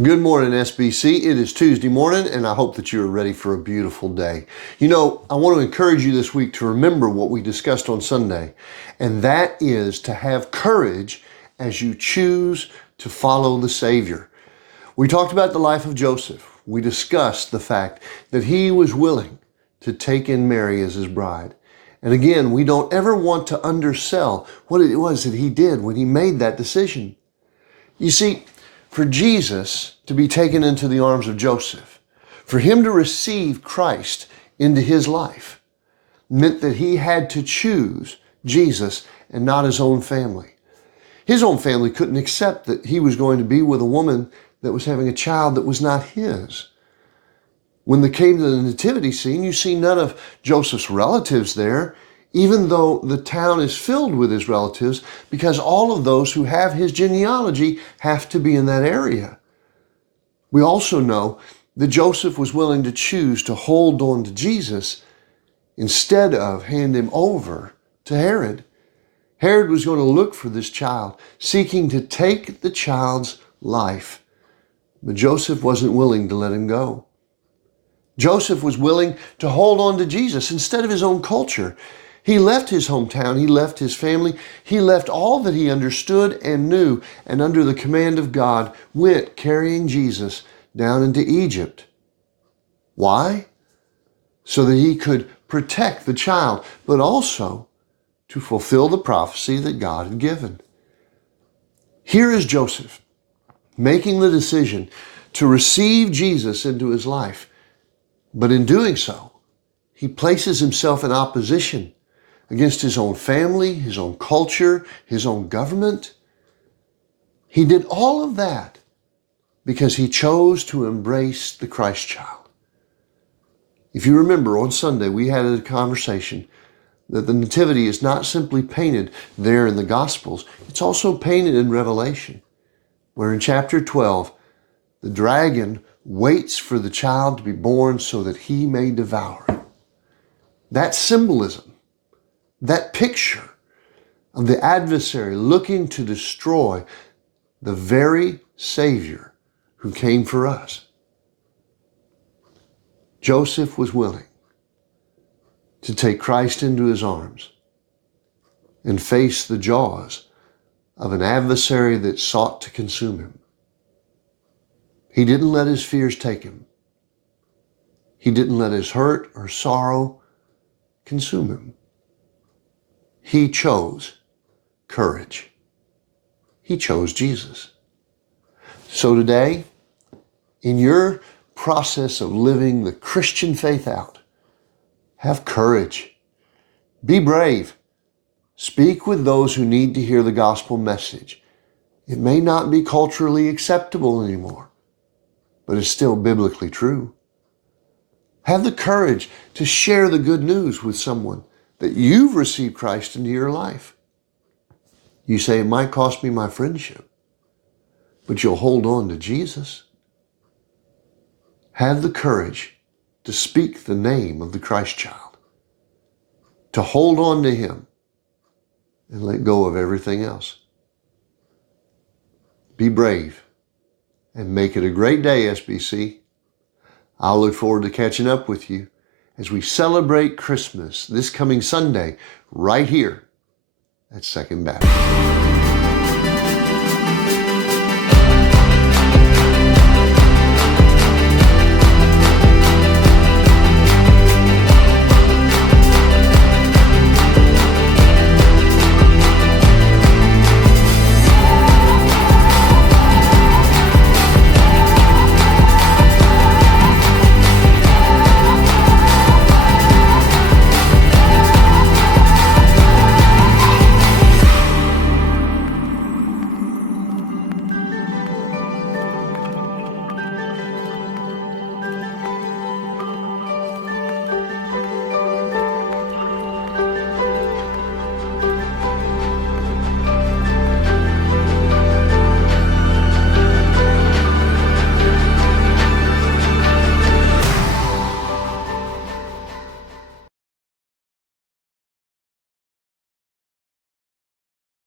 Good morning, SBC. It is Tuesday morning, and I hope that you are ready for a beautiful day. You know, I want to encourage you this week to remember what we discussed on Sunday, and that is to have courage as you choose to follow the Savior. We talked about the life of Joseph. We discussed the fact that he was willing to take in Mary as his bride. And again, we don't ever want to undersell what it was that he did when he made that decision. You see, for Jesus to be taken into the arms of Joseph, for him to receive Christ into his life, meant that he had to choose Jesus and not his own family. His own family couldn't accept that he was going to be with a woman that was having a child that was not his. When they came to the nativity scene, you see none of Joseph's relatives there, even though the town is filled with his relatives, because all of those who have his genealogy have to be in that area. We also know that Joseph was willing to choose to hold on to Jesus instead of hand him over to Herod. Herod was going to look for this child, seeking to take the child's life, but Joseph wasn't willing to let him go. Joseph was willing to hold on to Jesus instead of his own culture. He left his hometown, he left his family, he left all that he understood and knew, and under the command of God, went carrying Jesus down into Egypt. Why? So that he could protect the child, but also to fulfill the prophecy that God had given. Here is Joseph making the decision to receive Jesus into his life, but in doing so, he places himself in opposition against his own family, his own culture, his own government. He did all of that because he chose to embrace the Christ child. If you remember, on Sunday we had a conversation that the Nativity is not simply painted there in the Gospels, it's also painted in Revelation, where in chapter 12, the dragon waits for the child to be born so that he may devour it. That symbolism, that picture of the adversary looking to destroy the very Savior who came for us. Joseph was willing to take Christ into his arms and face the jaws of an adversary that sought to consume him. He didn't let his fears take him. He didn't let his hurt or sorrow consume him. He chose courage. He chose Jesus. So today, in your process of living the Christian faith out, have courage. Be brave. Speak with those who need to hear the gospel message. It may not be culturally acceptable anymore, but it's still biblically true. Have the courage to share the good news with someone that you've received Christ into your life. You say, it might cost me my friendship, but you'll hold on to Jesus. Have the courage to speak the name of the Christ child, to hold on to him and let go of everything else. Be brave and make it a great day, SBC. I'll look forward to catching up with you as we celebrate Christmas this coming Sunday right here at Second Baptist.